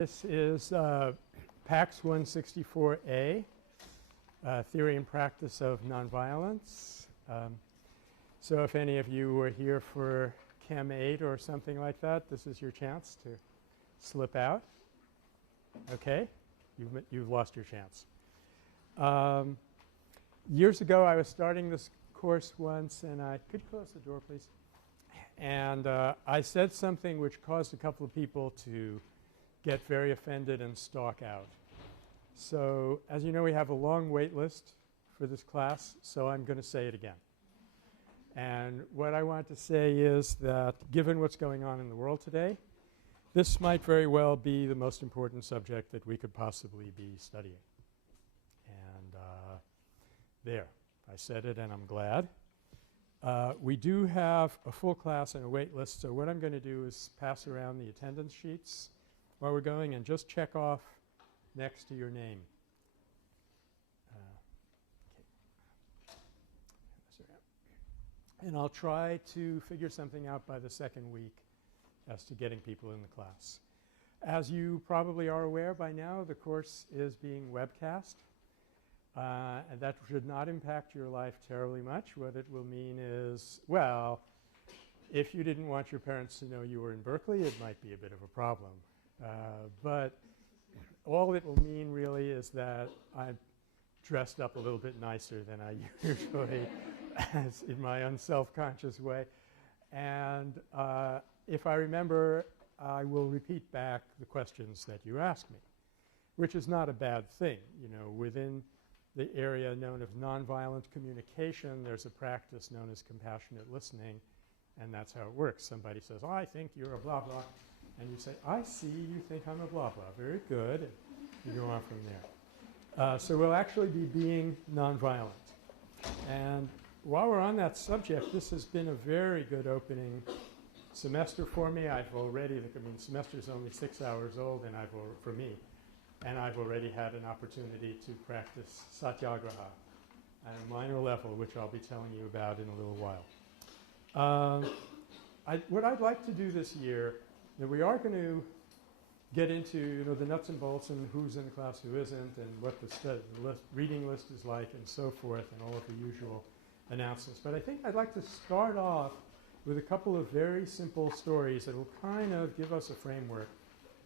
This is PAX 164A, Theory and Practice of Nonviolence. So if any of you were here for Chem 8 or something like that, this is your chance to slip out. Okay, you've lost your chance. Years ago I was starting this course once, and I could close the door please, and I said something which caused a couple of people to get very offended and stalk out. So as you know, we have a long wait list for this class, so I'm going to say it again. And what I want to say is that given what's going on in the world today, this might very well be the most important subject that we could possibly be studying. And there, I said it and I'm glad. We do have a full class and a wait list, so what I'm going to do is pass around the attendance sheets while we're going and just check off next to your name. And I'll try to figure something out by the second week as to getting people in the class. As you probably are aware by now, the course is being webcast. And that should not impact your life terribly much. What it will mean is, well, if you didn't want your parents to know you were in Berkeley, it might be a bit of a problem. But all it will mean really is that I'm dressed up a little bit nicer than I usually as in my unself-conscious way. And if I remember, I will repeat back the questions that you asked me, which is not a bad thing. You know, within the area known as nonviolent communication, there's a practice known as compassionate listening, and that's how it works. Somebody says, oh, I think you're a blah, blah. And you say, I see you think I'm a blah, blah. Very good. And you go on from there. So we'll actually be being nonviolent. And while we're on that subject, this has been a very good opening semester for me. I've already, I mean, semester's only 6 hours old, and for me, and I've already had an opportunity to practice Satyagraha at a minor level, which I'll be telling you about in a little while. What I'd like to do this year, we are going to get into the nuts and bolts and who's in the class, who isn't, and what the reading list is like and so forth, and all of the usual announcements. But I think I'd like to start off with a couple of very simple stories that will kind of give us a framework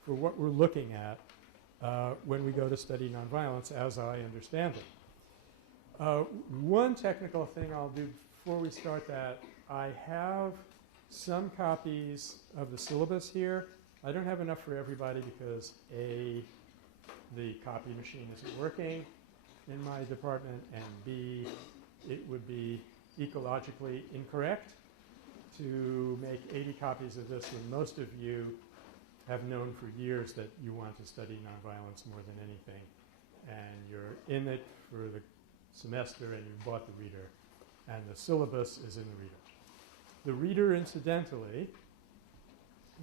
for what we're looking at when we go to study nonviolence as I understand it. One technical thing I'll do before we start that, I have some copies of the syllabus here. I don't have enough for everybody because A, the copy machine isn't working in my department, and B, it would be ecologically incorrect to make 80 copies of this when most of you have known for years that you want to study nonviolence more than anything, and you're in it for the semester and you bought the reader, and the syllabus is in the reader. The reader, incidentally,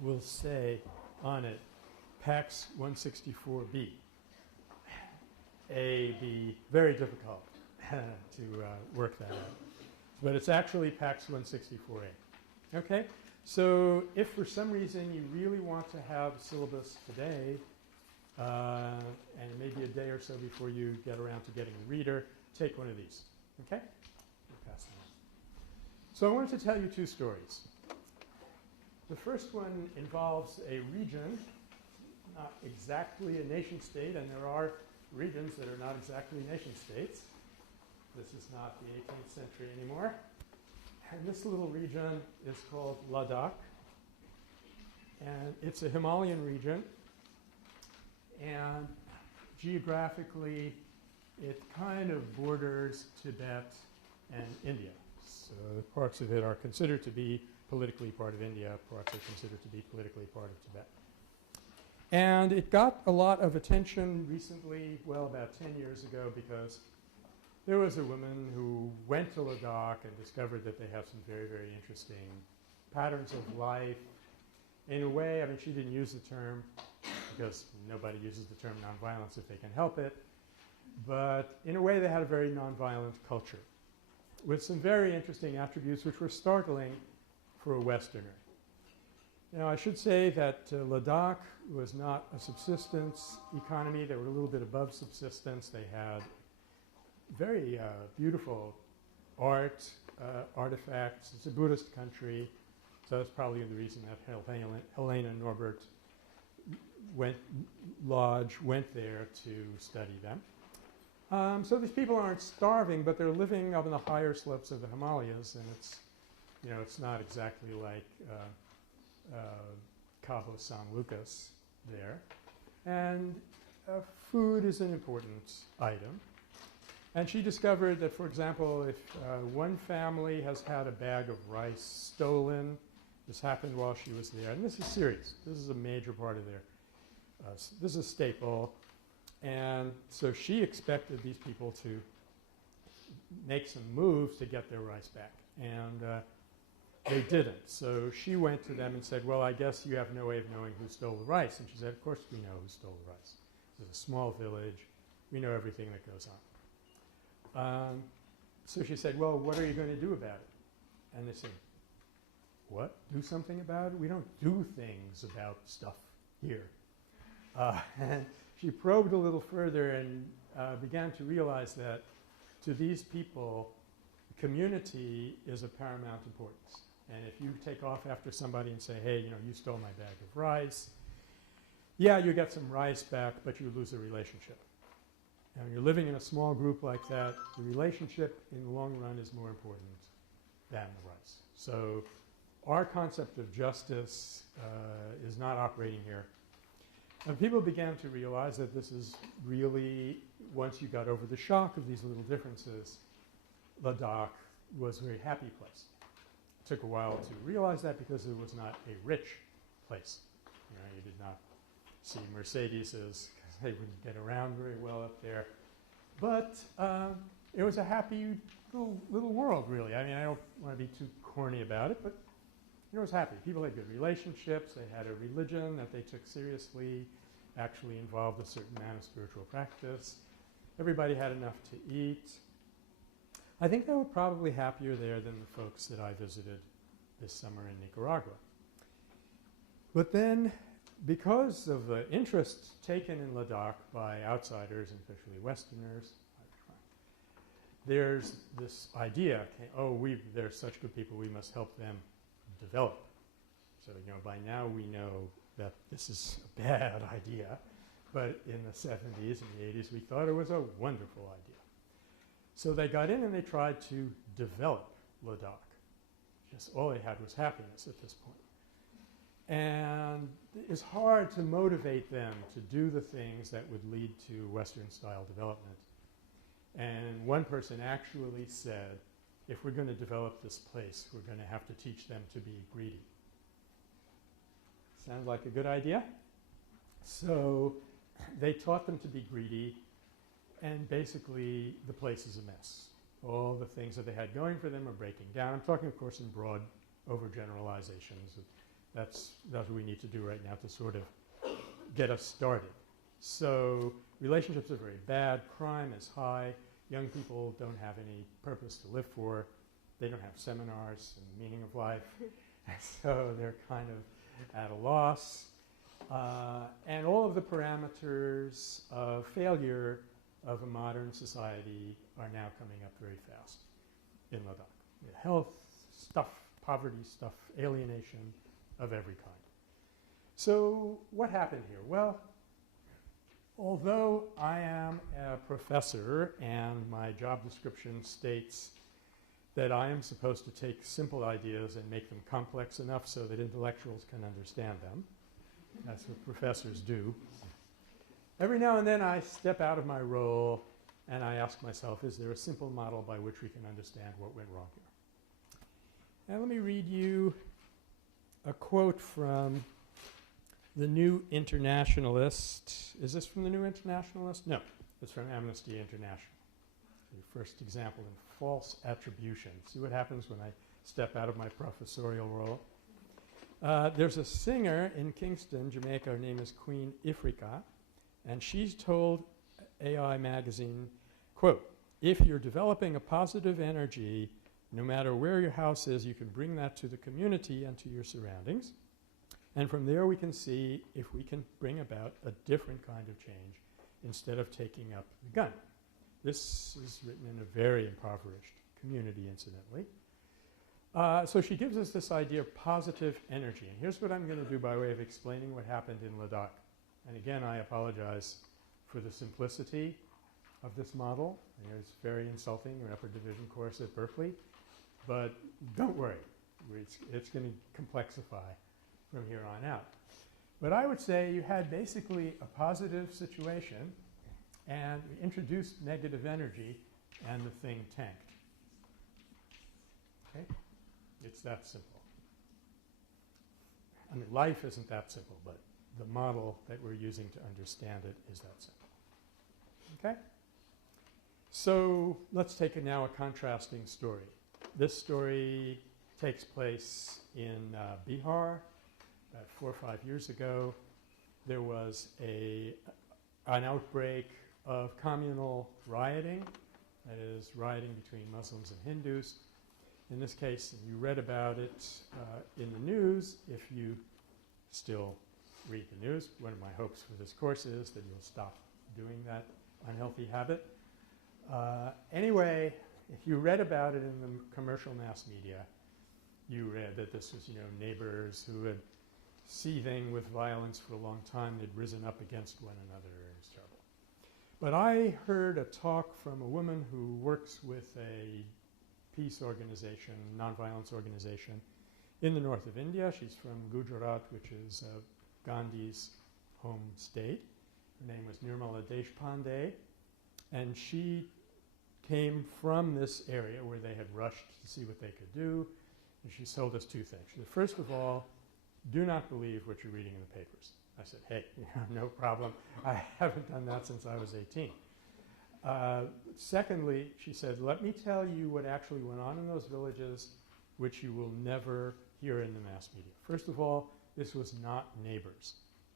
will say on it PAX 164B. A, B, very difficult to work that out. But it's actually PAX 164A. Okay? So if for some reason you really want to have syllabus today, and maybe a day or so before you get around to getting the reader, take one of these. Okay? We'll pass them on. So I wanted to tell you two stories. The first one involves a region, not exactly a nation state, and there are regions that are not exactly nation states. This is not the 18th century anymore. And this little region is called Ladakh, and it's a Himalayan region, and geographically it kind of borders Tibet and India. So parts of it are considered to be politically part of India, parts are considered to be politically part of Tibet. And it got a lot of attention recently, well, about 10 years ago, because there was a woman who went to Ladakh and discovered that they have some very, very interesting patterns of life. In a way, I mean, she didn't use the term because nobody uses the term nonviolence if they can help it. But in a way, they had a very nonviolent culture with some very interesting attributes which were startling for a Westerner. Now, I should say that Ladakh was not a subsistence economy. They were a little bit above subsistence. They had very beautiful art, artifacts. It's a Buddhist country, so that's probably the reason that Helena Norbert Lodge went there to study them. So these people aren't starving, but they're living up in the higher slopes of the Himalayas, and it's, you know, it's not exactly like Cabo San Lucas there. And food is an important item. And she discovered that, for example, if one family has had a bag of rice stolen, this happened while she was there, and this is serious. This is a major part of their this is a staple. And so she expected these people to make some moves to get their rice back. And they didn't. So she went to them and said, well, I guess you have no way of knowing who stole the rice. And she said, of course we know who stole the rice. It's a small village. We know everything that goes on. So she said, well, what are you going to do about it? And they said, what? Do something about it? We don't do things about stuff here. And she probed a little further and began to realize that to these people, community is of paramount importance. And if you take off after somebody and say, hey, you know, you stole my bag of rice, yeah, you get some rice back, but you lose a relationship. And when you're living in a small group like that, the relationship in the long run is more important than the rice. So our concept of justice is not operating here. And people began to realize that this is really, once you got over the shock of these little differences, Ladakh was a very happy place. It took a while to realize that because it was not a rich place. You know, you did not see Mercedeses because they wouldn't get around very well up there. But it was a happy little world, really. I mean, I don't want to be too corny about it, but it was happy. People had good relationships. They had a religion that they took seriously, actually involved a certain amount of spiritual practice. Everybody had enough to eat. I think they were probably happier there than the folks that I visited this summer in Nicaragua. But then, because of the interest taken in Ladakh by outsiders, and especially Westerners, there's this idea, oh, they're such good people, we must help them develop. So, you know, by now we know that this is a bad idea, but in the 70s and the 80s we thought it was a wonderful idea. So they got in and they tried to develop Ladakh. Just all they had was happiness at this point. And it's hard to motivate them to do the things that would lead to Western-style development. And one person actually said, if we're going to develop this place, we're going to have to teach them to be greedy. Sounds like a good idea? So they taught them to be greedy, and basically the place is a mess. All the things that they had going for them are breaking down. I'm talking, of course, in broad overgeneralizations. That's what we need to do right now to sort of get us started. So relationships are very bad. Crime is high. Young people don't have any purpose to live for. They don't have seminars and meaning of life. So they're kind of at a loss. And all of the parameters of failure of a modern society are now coming up very fast in Ladakh. Health stuff, poverty stuff, alienation of every kind. So what happened here? Well, although I am a professor and my job description states that I am supposed to take simple ideas and make them complex enough so that intellectuals can understand them, that's what professors do. Every now and then I step out of my role and I ask myself, is there a simple model by which we can understand what went wrong here? Now let me read you a quote from the New Internationalist. Is this from the New Internationalist? No, it's from Amnesty International. The first example in false attribution. See what happens when I step out of my professorial role. There's a singer in Kingston, Jamaica. Her name is Queen Ifrica, and she's told AI Magazine, quote, if you're developing a positive energy, no matter where your house is, you can bring that to the community and to your surroundings. And from there we can see if we can bring about a different kind of change instead of taking up the gun. This is written in a very impoverished community, incidentally. So she gives us this idea of positive energy. And here's what I'm going to do by way of explaining what happened in Ladakh. And again, I apologize for the simplicity of this model. It's very insulting, an upper division course at Berkeley. But don't worry, it's going to complexify from here on out. But I would say you had basically a positive situation and we introduced negative energy and the thing tanked. Okay? It's that simple. I mean, life isn't that simple, but the model that we're using to understand it is that simple. Okay? So let's take now a contrasting story. This story takes place in Bihar. About 4 or 5 years ago, there was an outbreak of communal rioting, that is, rioting between Muslims and Hindus. In this case, you read about it in the news. If you still read the news, one of my hopes for this course is that you'll stop doing that unhealthy habit. Anyway, if you read about it in the commercial mass media, you read that this was, neighbors who had seething with violence for a long time. They'd risen up against one another. It was terrible. But I heard a talk from a woman who works with a peace organization, nonviolence organization in the north of India. She's from Gujarat, which is Gandhi's home state. Her name was Nirmala Deshpande. And she came from this area where they had rushed to see what they could do. And she told us 2 things. She said, first of all, do not believe what you're reading in the papers. I said, hey, no problem. I haven't done that since I was 18. Secondly, she said, let me tell you what actually went on in those villages, which you will never hear in the mass media. First of all, this was not neighbors.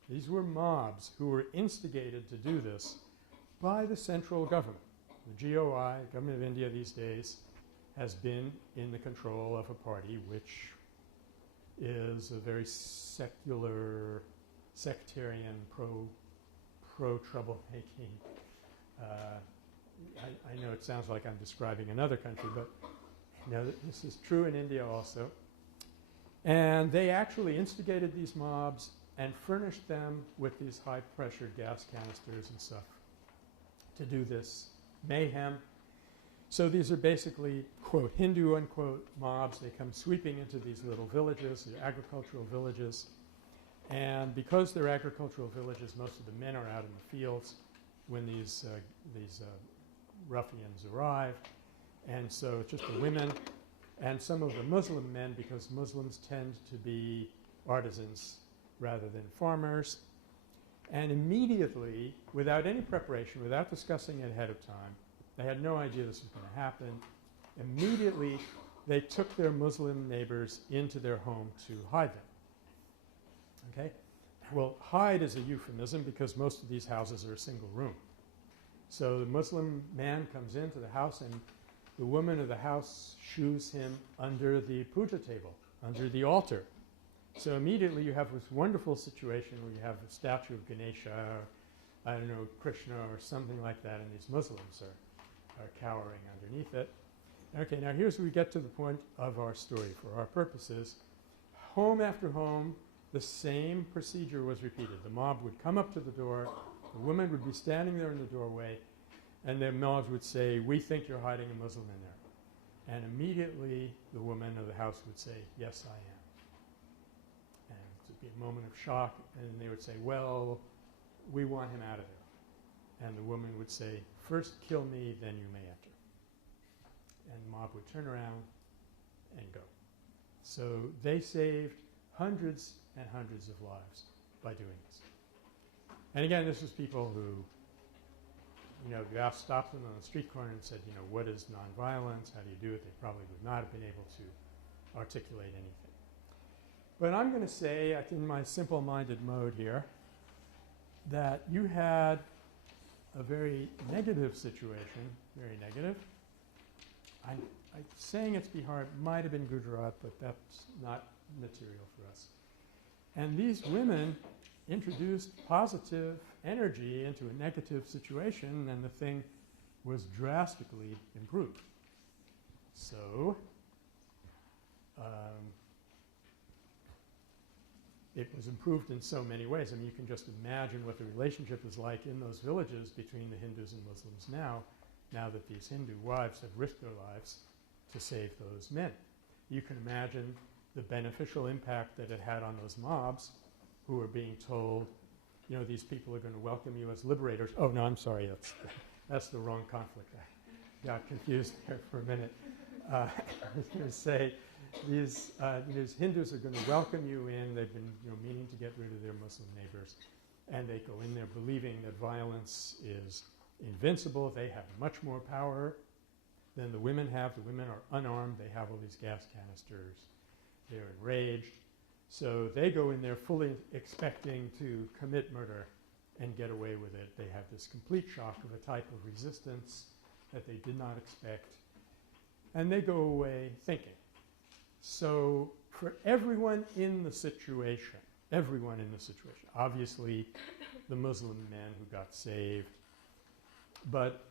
These were mobs who were instigated to do this by the central government. The GOI, Government of India these days, has been in the control of a party which is a very secular, sectarian, pro-troublemaking. I know it sounds like I'm describing another country, but this is true in India also. And they actually instigated these mobs and furnished them with these high-pressure gas canisters and stuff to do this mayhem. So these are basically, quote, Hindu, unquote, mobs. They come sweeping into these little villages, they're agricultural villages. And because they're agricultural villages, most of the men are out in the fields when these ruffians arrive. And so it's just the women and some of the Muslim men, because Muslims tend to be artisans rather than farmers. And immediately, without any preparation, without discussing it ahead of time, they had no idea this was going to happen. Immediately, they took their Muslim neighbors into their home to hide them. Okay? Well, hide is a euphemism because most of these houses are a single room. So the Muslim man comes into the house and the woman of the house shoos him under the puja table, under the altar. So immediately you have this wonderful situation where you have a statue of Ganesha, or, I don't know, Krishna or something like that, and these Muslims are cowering underneath it. Okay, now here's where we get to the point of our story for our purposes. Home after home, the same procedure was repeated. The mob would come up to the door, the woman would be standing there in the doorway, and the mobs would say, we think you're hiding a Muslim in there. And immediately the woman of the house would say, yes, I am. And it would be a moment of shock, and they would say, well, we want him out of there. And the woman would say, first kill me, then you may enter. And the mob would turn around and go. So they saved hundreds and hundreds of lives by doing this. And again, this was people who, if you stopped them on the street corner and said, what is nonviolence? How do you do it? They probably would not have been able to articulate anything. But I'm going to say, in my simple-minded mode here, that you had a very negative situation, very negative. I'm saying it's Bihar, it might have been Gujarat, but that's not material for us. And these women introduced positive energy into a negative situation, and the thing was drastically improved. So it was improved in so many ways. I mean, you can just imagine what the relationship is like in those villages between the Hindus and Muslims now that these Hindu wives have risked their lives to save those men. You can imagine the beneficial impact that it had on those mobs who were being told, you know, these people are going to welcome you as liberators. Oh, no, I'm sorry. That's the wrong conflict. I got confused there for a minute. I was going to say these Hindus are going to welcome you in. They've been, you know, meaning to get rid of their Muslim neighbors. And they go in there believing that violence is invincible. They have much more power than the women have. The women are unarmed. They have all these gas canisters. They're enraged. So they go in there fully expecting to commit murder and get away with it. They have this complete shock of a type of resistance that they did not expect. And they go away thinking. So for everyone in the situation, obviously the Muslim men who got saved, but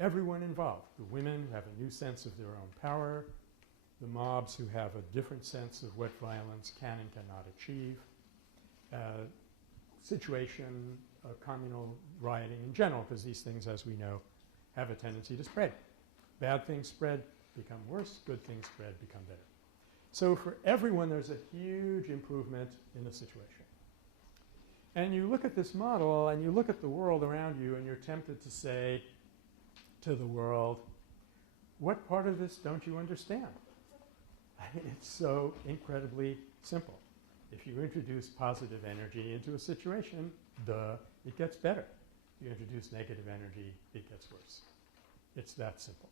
everyone involved, the women who have a new sense of their own power, the mobs who have a different sense of what violence can and cannot achieve, situation of communal rioting in general, because these things, as we know, have a tendency to spread. Bad things spread, become worse. Good things spread, become better. So for everyone, there's a huge improvement in the situation. And you look at this model and you look at the world around you and you're tempted to say to the world, what part of this don't you understand? I mean, it's so incredibly simple. If you introduce positive energy into a situation, it gets better. If you introduce negative energy, it gets worse. It's that simple.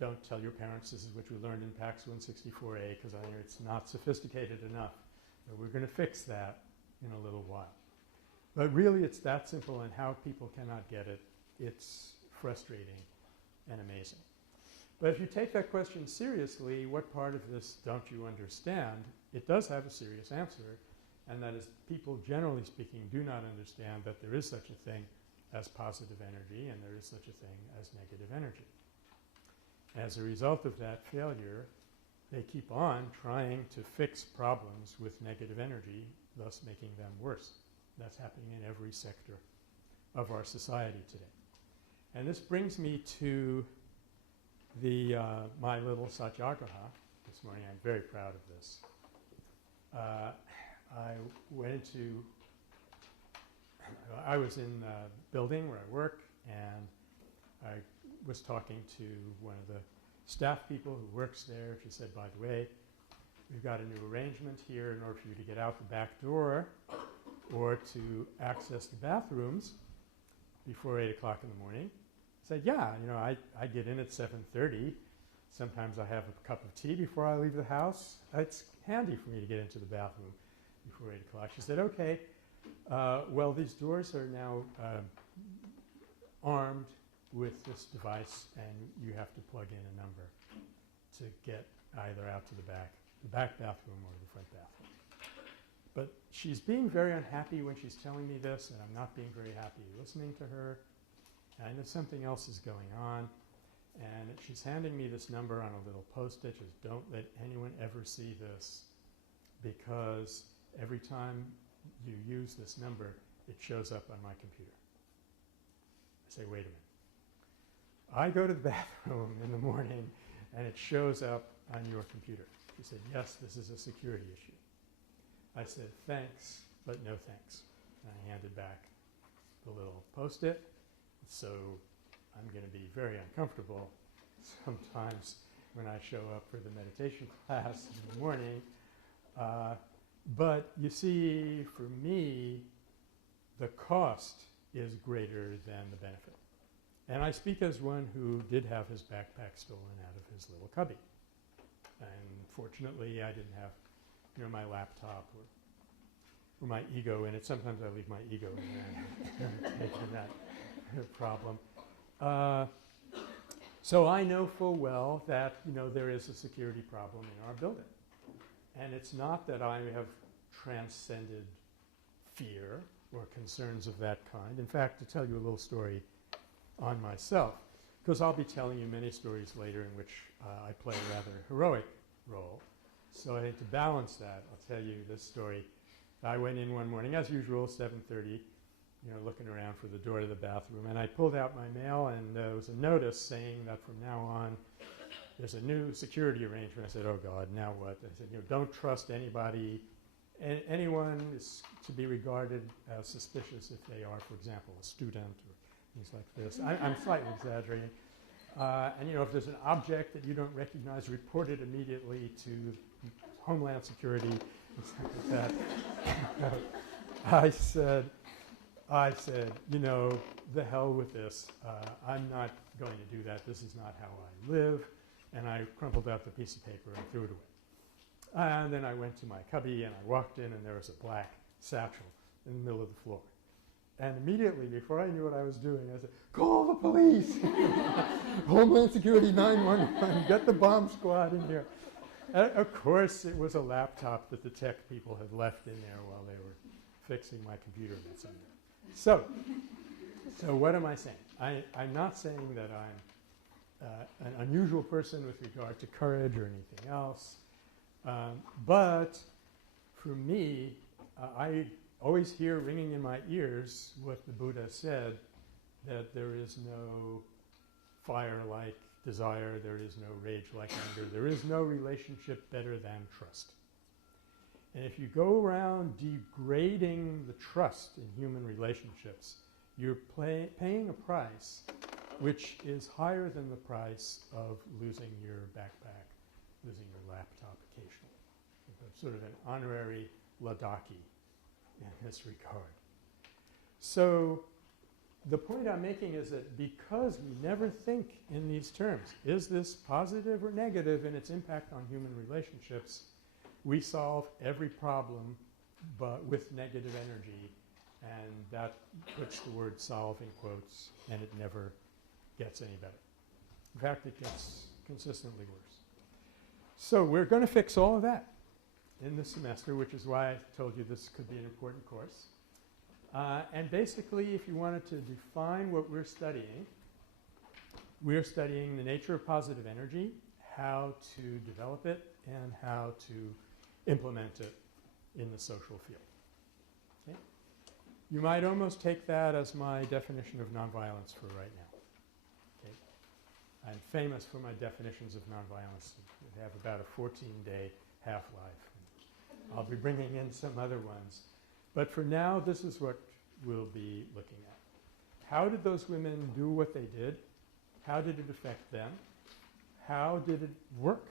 Don't tell your parents this is what you learned in PAX 164A, because I think it's not sophisticated enough. But we're going to fix that in a little while. But really, it's that simple, and how people cannot get it, it's frustrating and amazing. But if you take that question seriously, what part of this don't you understand, it does have a serious answer, and that is people, generally speaking, do not understand that there is such a thing as positive energy and there is such a thing as negative energy. As a result of that failure, they keep on trying to fix problems with negative energy, thus making them worse. That's happening in every sector of our society today. And this brings me to my little Satyagraha this morning. I'm very proud of this. I was in the building where I work, and I was talking to one of the staff people who works there. She said, by the way, we've got a new arrangement here in order for you to get out the back door or to access the bathrooms before 8 o'clock in the morning. I said, yeah, you know, I get in at 7:30. Sometimes I have a cup of tea before I leave the house. It's handy for me to get into the bathroom before 8 o'clock. She said, okay, well, these doors are now armed with this device, and you have to plug in a number to get either out to the back bathroom or the front bathroom. But she's being very unhappy when she's telling me this, and I'm not being very happy listening to her. And I know something else is going on. And she's handing me this number on a little Post-it. Just don't let anyone ever see this, because every time you use this number, it shows up on my computer. I say, wait a minute. I go to the bathroom in the morning, and it shows up on your computer. She said, yes, this is a security issue. I said, thanks, but no thanks. And I handed back the little Post-it. So I'm going to be very uncomfortable sometimes when I show up for the meditation class in the morning. But you see, for me, the cost is greater than the benefit. And I speak as one who did have his backpack stolen out of his little cubby. And fortunately, I didn't have, you know, my laptop or my ego in it. Sometimes I leave my ego in there, making that problem. So I know full well that, you know, there is a security problem in our building. And it's not that I have transcended fear or concerns of that kind. In fact, to tell you a little story on myself, because I'll be telling you many stories later in which I play a rather heroic role. So I think to balance that, I'll tell you this story. I went in one morning, as usual, 7:30, looking around for the door to the bathroom, and I pulled out my mail, and there was a notice saying that from now on there's a new security arrangement. I said, oh God, now what? I said, don't trust anybody. Anyone is to be regarded as suspicious if they are, for example, a student or things like this. I'm slightly exaggerating. And if there's an object that you don't recognize, report it immediately to Homeland Security and stuff like that. I said, the hell with this. I'm not going to do that. This is not how I live. And I crumpled up the piece of paper and threw it away. And then I went to my cubby and I walked in, and there was a black satchel in the middle of the floor. And immediately, before I knew what I was doing, I said, call the police! Homeland Security 911, get the bomb squad in here. And of course, it was a laptop that the tech people had left in there while they were fixing my computer that's in there. So what am I saying? I'm not saying that I'm an unusual person with regard to courage or anything else. But for me, I always hear ringing in my ears what the Buddha said, that there is no fire-like desire, there is no rage-like anger, there is no relationship better than trust. And if you go around degrading the trust in human relationships, you're paying a price which is higher than the price of losing your backpack, losing your laptop occasionally. Sort of an honorary Ladakhi in this regard. So the point I'm making is that because we never think in these terms, is this positive or negative in its impact on human relationships, we solve every problem but with negative energy, and that puts the word solve in quotes, and it never gets any better. In fact, it gets consistently worse. So we're going to fix all of that in this semester, which is why I told you this could be an important course. And basically, if you wanted to define what we're studying the nature of positive energy, how to develop it, and how to implement it in the social field. Okay? You might almost take that as my definition of nonviolence for right now. Okay? I'm famous for my definitions of nonviolence. They have about a 14-day half-life. I'll be bringing in some other ones. But for now, this is what we'll be looking at. How did those women do what they did? How did it affect them? How did it work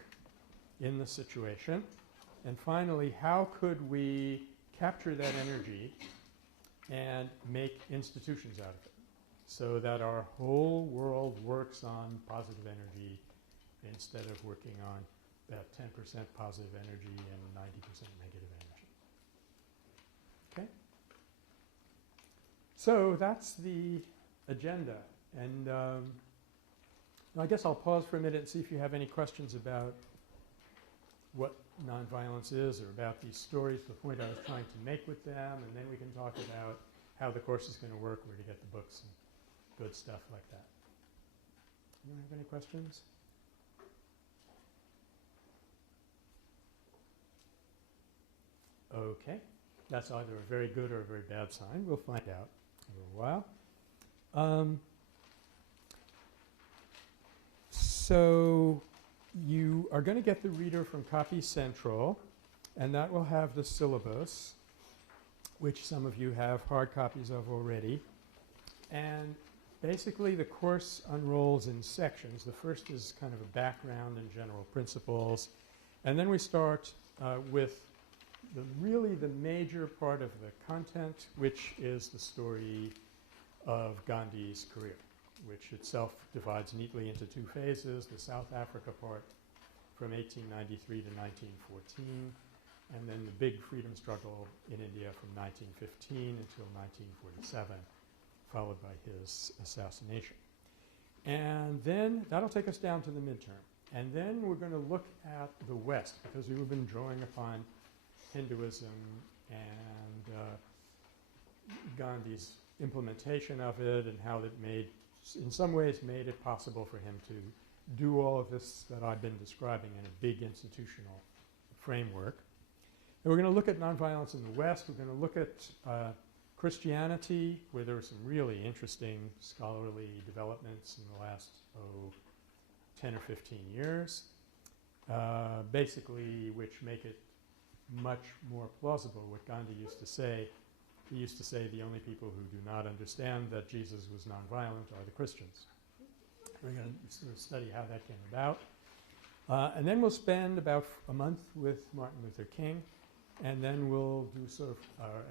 in the situation? And finally, how could we capture that energy and make institutions out of it so that our whole world works on positive energy instead of working on about 10% positive energy and 90% negative energy. Okay? So that's the agenda. And I guess I'll pause for a minute and see if you have any questions about what nonviolence is or about these stories, the point I was trying to make with them, and then we can talk about how the course is going to work, where to get the books and good stuff like that. Anyone have any questions? Okay. That's either a very good or a very bad sign. We'll find out in a little while. So you are going to get the reader from Copy Central, and that will have the syllabus, which some of you have hard copies of already. And basically the course unrolls in sections. The first is kind of a background and general principles. And then we start with really the major part of the content, which is the story of Gandhi's career, which itself divides neatly into two phases, the South Africa part from 1893 to 1914, and then the big freedom struggle in India from 1915 until 1947, followed by his assassination. And then that'll take us down to the midterm. And then we're going to look at the West, because we've been drawing upon Hinduism and Gandhi's implementation of it and how it made, in some ways, made it possible for him to do all of this that I've been describing in a big institutional framework. And we're going to look at nonviolence in the West. We're going to look at Christianity, where there were some really interesting scholarly developments in the last 10 or 15 years, basically which make it much more plausible what Gandhi used to say. He used to say the only people who do not understand that Jesus was nonviolent are the Christians. We're going to sort of study how that came about. And then we'll spend about a month with Martin Luther King, and then we'll do sort of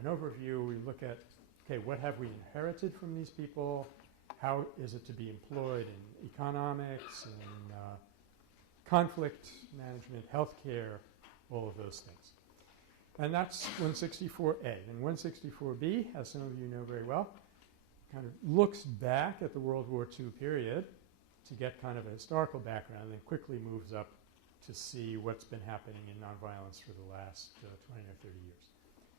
an overview. We look at, okay, what have we inherited from these people? How is it to be employed in economics, in conflict management, healthcare, all of those things. And that's 164A. And 164B, as some of you know very well, kind of looks back at the World War II period to get kind of a historical background, and then quickly moves up to see what's been happening in nonviolence for the last 20 or 30 years,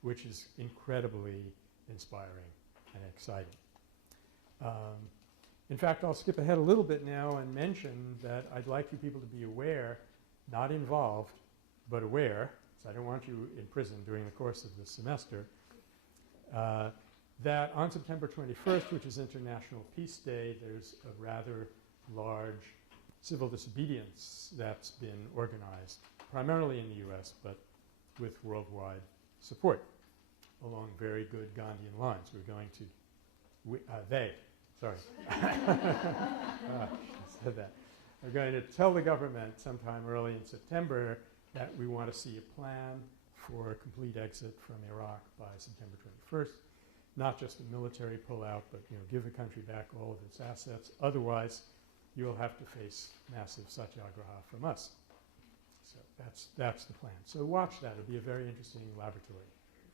which is incredibly inspiring and exciting. In fact, I'll skip ahead a little bit now and mention that I'd like you people to be aware, not involved, but aware, so I don't want you in prison during the course of this semester, that on September 21st, which is International Peace Day, there's a rather large civil disobedience that's been organized, primarily in the U.S., but with worldwide support along very good Gandhian lines. We're going to said that. We're going to tell the government sometime early in September that we want to see a plan for a complete exit from Iraq by September 21st. Not just a military pullout, but give the country back all of its assets. Otherwise, you'll have to face massive Satyagraha from us. So that's the plan. So watch that. It'll be a very interesting laboratory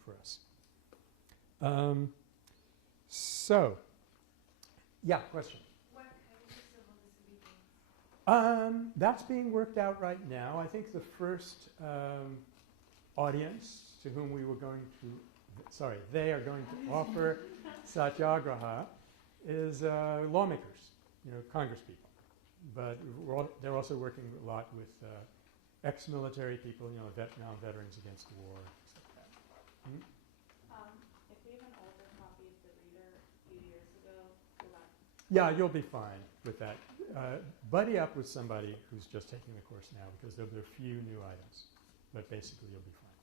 for us. Yeah, question. What kind of civil disobedience? That's being worked out right now. I think the first audience to whom we were going to, they are going to offer Satyagraha is lawmakers, Congress people. But they're also working a lot with ex-military people, Vietnam veterans against the war, stuff like that. Hmm? If we have an older copy of the reader a few years ago, will that? Yeah, you'll be fine with that. Buddy up with somebody who's just taking the course now, because there'll be a few new items. But basically, you'll be fine.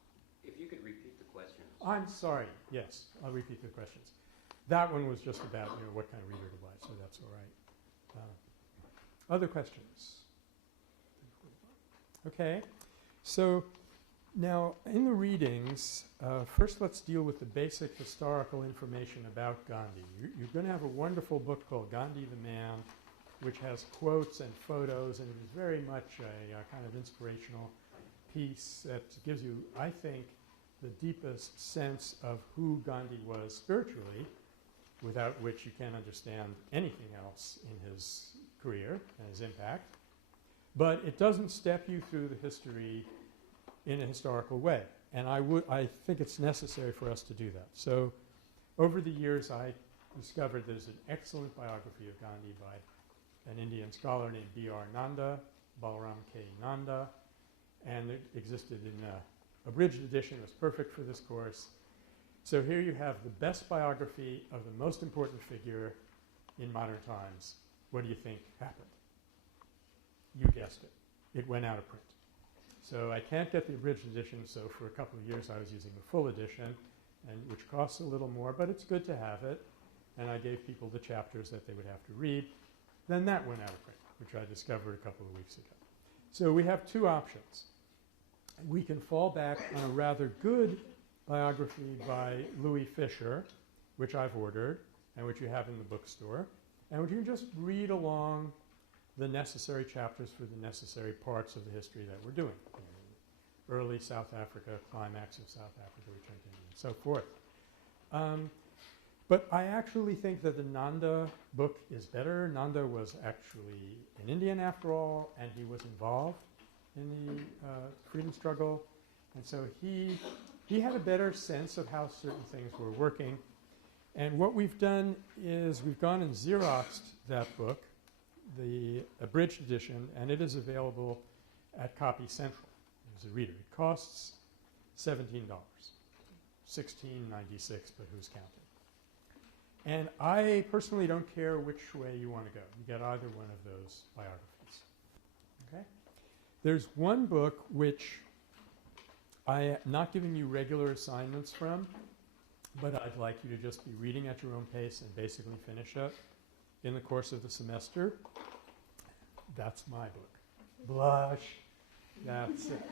If you could repeat the questions. I'm sorry. Yes, I'll repeat the questions. That one was just about what kind of reader to buy, so that's all right. Other questions? Okay. So now in the readings, first let's deal with the basic historical information about Gandhi. You're going to have a wonderful book called Gandhi the Man, which has quotes and photos, and it is very much a kind of inspirational piece that gives you, I think, the deepest sense of who Gandhi was spiritually, without which you can't understand anything else in his career and his impact. But it doesn't step you through the history in a historical way. And I think it's necessary for us to do that. So over the years, I discovered there's an excellent biography of Gandhi by an Indian scholar named B.R. Nanda, Balaram K. Nanda, and it existed in a abridged edition. It was perfect for this course. So here you have the best biography of the most important figure in modern times. What do you think happened? You guessed it. It went out of print. So I can't get the abridged edition, so for a couple of years I was using the full edition, which costs a little more, but it's good to have it. And I gave people the chapters that they would have to read. Then that went out of print, which I discovered a couple of weeks ago. So we have two options. We can fall back on a rather good biography by Louis Fisher, which I've ordered and which you have in the bookstore, and which you can just read along the necessary chapters for the necessary parts of the history that we're doing. Early South Africa, climax of South Africa, return to India, and so forth. But I actually think that the Nanda book is better. Nanda was actually an Indian after all, and he was involved in the freedom struggle. And so he had a better sense of how certain things were working. And what we've done is we've gone and Xeroxed that book, the abridged edition, and it is available at Copy Central as a reader. It costs $17, $16.96, but who's counting? And I personally don't care which way you want to go. You get either one of those biographies. Okay? There's one book which I am not giving you regular assignments from, but I'd like you to just be reading at your own pace and basically finish it in the course of the semester. That's my book. Blush. That's it.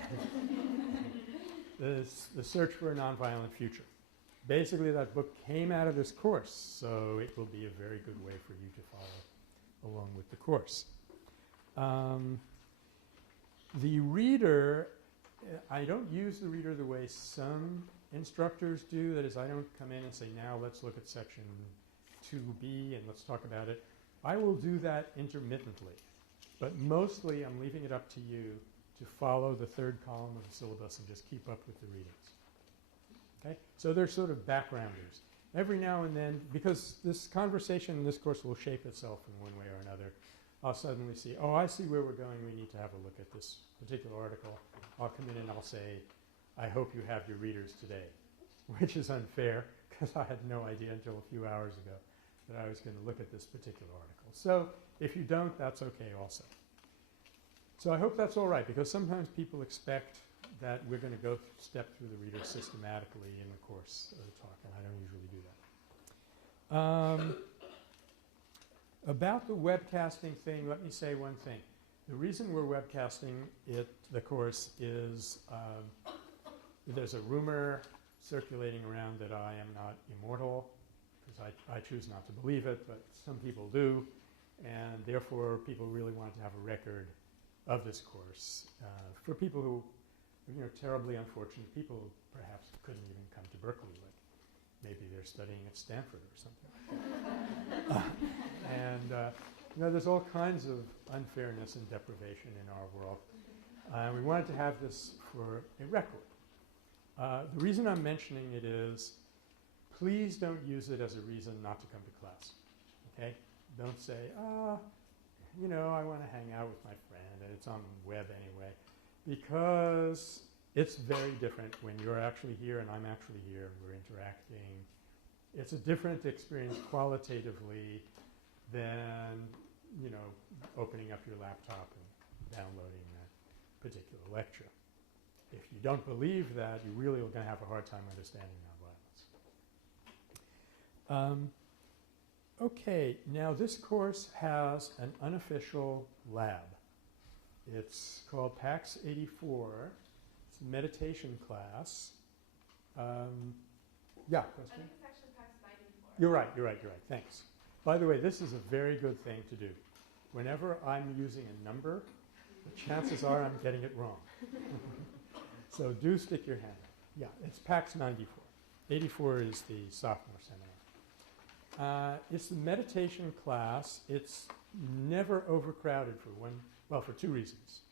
The Search for a Nonviolent Future. Basically, that book came out of this course, so it will be a very good way for you to follow along with the course. The reader, I don't use the reader the way some instructors do. That is, I don't come in and say, now let's look at section 2B and let's talk about it. I will do that intermittently, but mostly I'm leaving it up to you to follow the third column of the syllabus and just keep up with the readings. Okay? So they're sort of backgrounders. Every now and then, because this conversation in this course will shape itself in one way or another, I'll suddenly see, oh, I see where we're going. We need to have a look at this particular article. I'll come in and I'll say, I hope you have your readers today, which is unfair because I had no idea until a few hours ago that I was going to look at this particular article. So if you don't, that's okay also. So I hope that's all right, because sometimes people expect that we're going to go step through the reader systematically in the course of the talk, and I don't usually do that. About the webcasting thing, let me say one thing. The reason we're webcasting the course is there's a rumor circulating around that I am not immortal, because I choose not to believe it, but some people do, and therefore people really want to have a record of this course. For people who, terribly unfortunate people who perhaps couldn't even come to Berkeley, like maybe they're studying at Stanford or something like that. There's all kinds of unfairness and deprivation in our world. We wanted to have this for a record. The reason I'm mentioning it is, please don't use it as a reason not to come to class. Okay? Don't say, I want to hang out with my friend and it's on the web anyway, because it's very different when you're actually here and I'm actually here and we're interacting. It's a different experience qualitatively than, opening up your laptop and downloading that particular lecture. If you don't believe that, you really are going to have a hard time understanding nonviolence. Okay, now this course has an unofficial lab. It's called PAX 84. It's a meditation class. Yeah, question? I think it's actually PAX 94. You're right. Thanks. By the way, this is a very good thing to do. Whenever I'm using a number, the chances are I'm getting it wrong. So do stick your hand up. Yeah, it's PAX 94. 84 is the sophomore seminar. It's a meditation class. It's never overcrowded for two reasons.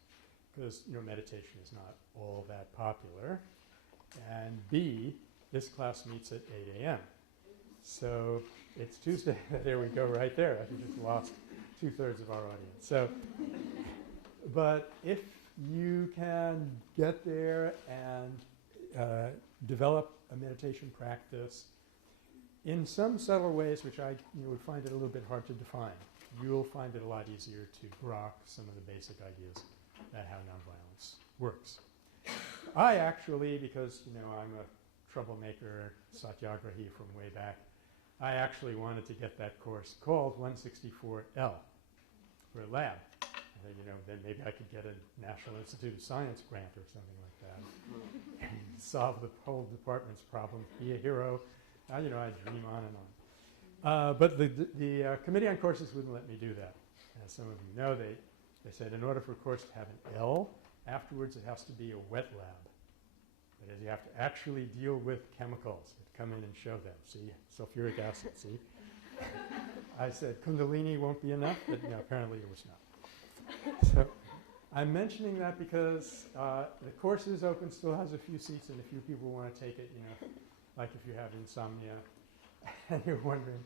Because, meditation is not all that popular. And B, this class meets at 8 a.m. So it's Tuesday. There we go right there. I just lost 2/3 of our audience. So, but if you can get there and develop a meditation practice in some subtle ways, which I would find it a little bit hard to define, you'll find it a lot easier to grok some of the basic ideas about how nonviolence works. I actually, because I'm a troublemaker, Satyagrahi from way back, I actually wanted to get that course called 164L for a lab. I said, then maybe I could get a National Institute of Science grant or something like that, and solve the whole department's problem, be a hero. I dream on and on. But the Committee on Courses wouldn't let me do that. As some of you know, they said in order for a course to have an L afterwards, it has to be a wet lab. That is, you have to actually deal with chemicals that come in and show them. See, sulfuric acid, see? I said Kundalini won't be enough, but no, apparently it was not. So I'm mentioning that because the course is open, still has a few seats, and a few people want to take it, you know, like if you have insomnia and you're wondering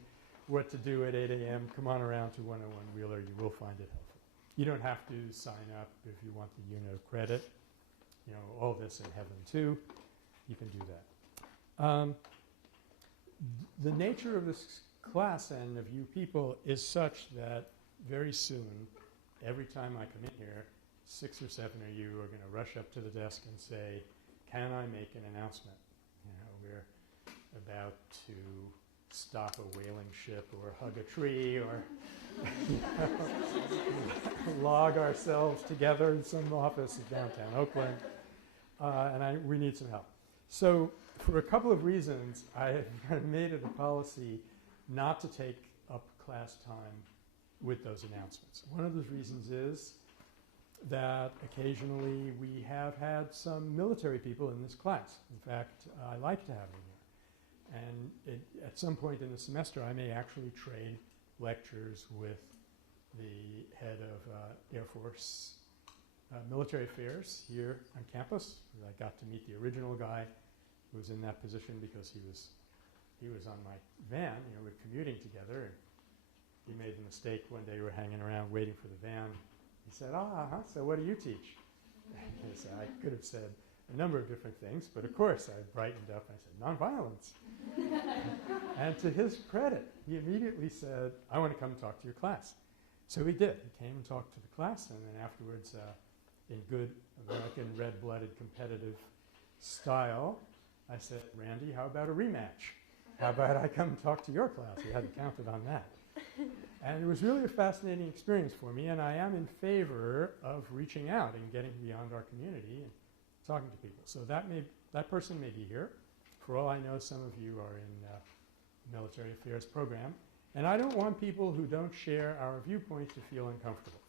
what to do at 8 a.m., come on around to 101 Wheeler. You will find it helpful. You don't have to sign up if you want the UNO credit. You know, all this in heaven too. You can do that. The nature of this class and of you people is such that very soon, every time I come in here, 6 or 7 of you are going to rush up to the desk and say, can I make an announcement? You know, we're about to stop a whaling ship or hug a tree or you know, log ourselves together in some office in downtown Oakland, and we need some help. So for a couple of reasons, I have made it a policy not to take up class time with those announcements. One of those reasons is that occasionally we have had some military people in this class. In fact, I like to have them here. And at some point in the semester, I may actually trade lectures with the head of Air Force military affairs here on campus. I got to meet the original guy who was in that position because he was on my van. You know, we're commuting together. And he made the mistake one day. We were hanging around waiting for the van. He said, so what do you teach? I could have said a number of different things, but of course I brightened up and I said, nonviolence. And to his credit, he immediately said, I want to come and talk to your class. So he did. He came and talked to the class, and then afterwards, in good American red-blooded competitive style, I said, Randy, how about a rematch? How about I come and talk to your class? He hadn't counted on that. And it was really a fascinating experience for me, and I am in favor of reaching out and getting beyond our community and talking to people. So that person may be here. For all I know, some of you are in the military affairs program. And I don't want people who don't share our viewpoint to feel uncomfortable.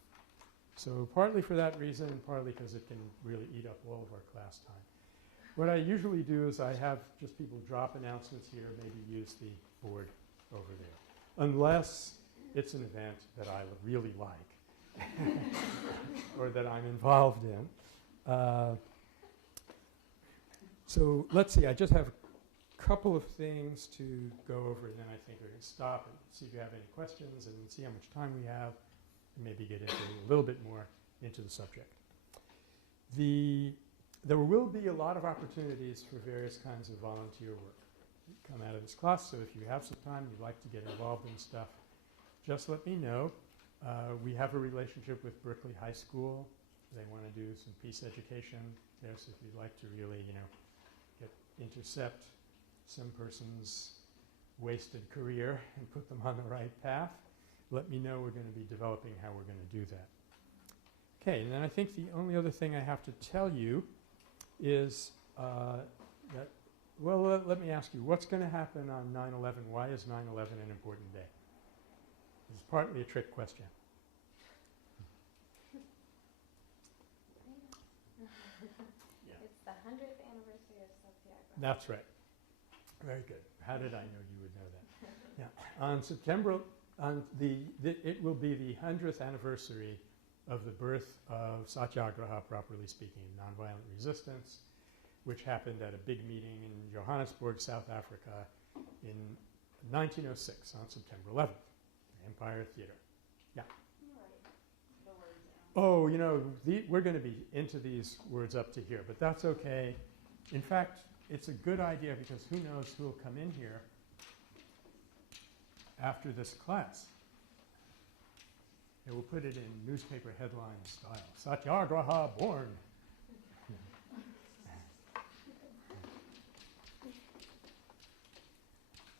So partly for that reason, and partly because it can really eat up all of our class time. What I usually do is I have just people drop announcements here, maybe use the board over there. Unless it's an event that I really like or that I'm involved in. So let's see, I just have a couple of things to go over, and then I think we're going to stop and see if you have any questions and see how much time we have, and maybe get into a little bit more into the subject. There will be a lot of opportunities for various kinds of volunteer work come out of this class, so if you have some time, you'd like to get involved in stuff, just let me know. We have a relationship with Berkeley High School. They want to do some peace education there, so if you'd like to really, you know, intercept some person's wasted career and put them on the right path, let me know. We're going to be developing how we're going to do that. Okay, and then I think the only other thing I have to tell you is that, well, let me ask you, what's going to happen on 9/11? Why is 9/11 an important day? It's partly a trick question. Yeah. It's the 100th anniversary of Satyagraha. That's right. Very good. How did I know you would know that? Yeah. On September, it will be the 100th anniversary of the birth of Satyagraha, properly speaking, nonviolent resistance, which happened at a big meeting in Johannesburg, South Africa in 1906 on September 11th, Empire Theater. Yeah. The words down. Oh, you know, we're going to be into these words up to here, but that's okay. In fact, it's a good idea because who knows who will come in here after this class. And we'll put it in newspaper headline style. Satyagraha born.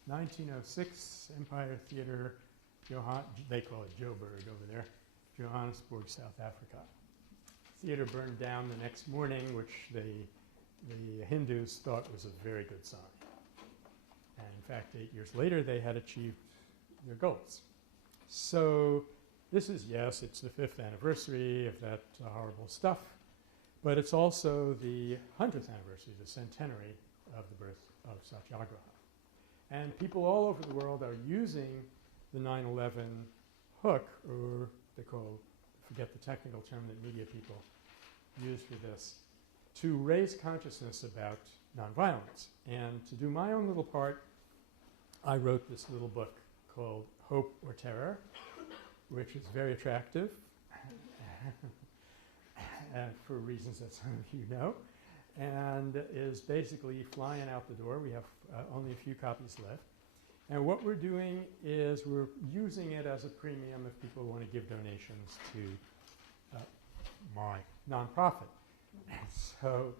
1906, Empire Theater, they call it Joburg over there, Johannesburg, South Africa. Theater burned down the next morning, which the Hindus thought was a very good sign. And in fact, 8 years later, they had achieved their goals. So this is, yes, it's the 5th anniversary of that horrible stuff, But it's also the 100th anniversary, the centenary of the birth of Satyagraha. And people all over the world are using the 9/11 hook, or they call, I forget the technical term that media people use for this, to raise consciousness about nonviolence. And to do my own little part, I wrote this little book called Hope or Terror, which is very attractive for reasons that some of you know, and is basically flying out the door. We have only a few copies left. And what we're doing is we're using it as a premium if people want to give donations to my nonprofit. So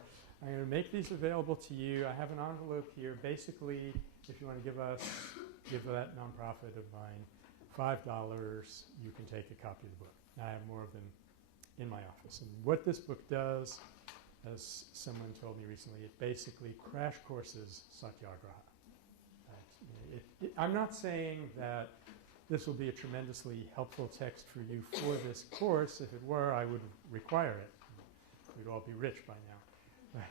I'm going to make these available to you. I have an envelope here. Basically, if you want to give that nonprofit of mine $5, you can take a copy of the book. I have more of them in my office. And what this book does, as someone told me recently, it basically crash courses Satyagraha. I'm not saying that this will be a tremendously helpful text for you for this course. If it were, I would require it. We'd all be rich by now.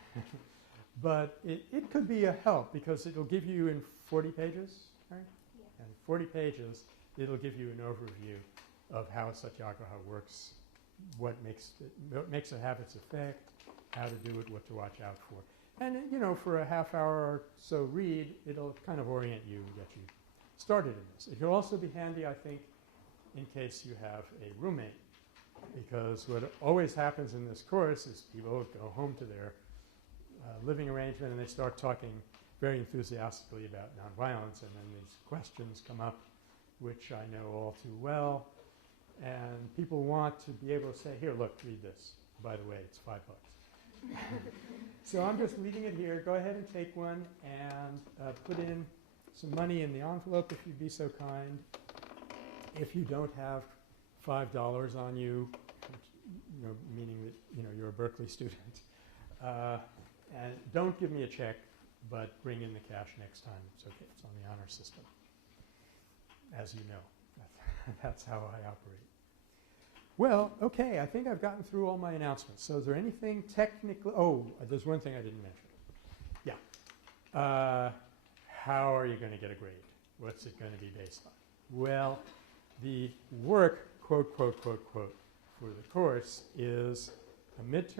But it could be a help because it'll give you in 40 pages, right? Yeah. And 40 pages, it'll give you an overview of how Satyagraha works, what makes it have its effect, how to do it, what to watch out for. And, you know, for a half hour or so read, it'll kind of orient you and get you started in this. It can also be handy, I think, in case you have a roommate, because what always happens in this course is people go home to their living arrangement and they start talking very enthusiastically about nonviolence, and then these questions come up, which I know all too well, and people want to be able to say, here, look, read this. By the way, it's $5. So I'm just leaving it here. Go ahead and take one and put in some money in the envelope if you'd be so kind. If you don't have $5 on you, meaning that you're a Berkeley student, and don't give me a check, but bring in the cash next time. It's okay. It's on the honor system, as you know. That's how I operate. Well, okay, I think I've gotten through all my announcements. So is there anything technically? Oh, there's one thing I didn't mention. Yeah. How are you going to get a grade? What's it going to be based on? Well, the work, quote, quote, quote, quote, for the course is a midterm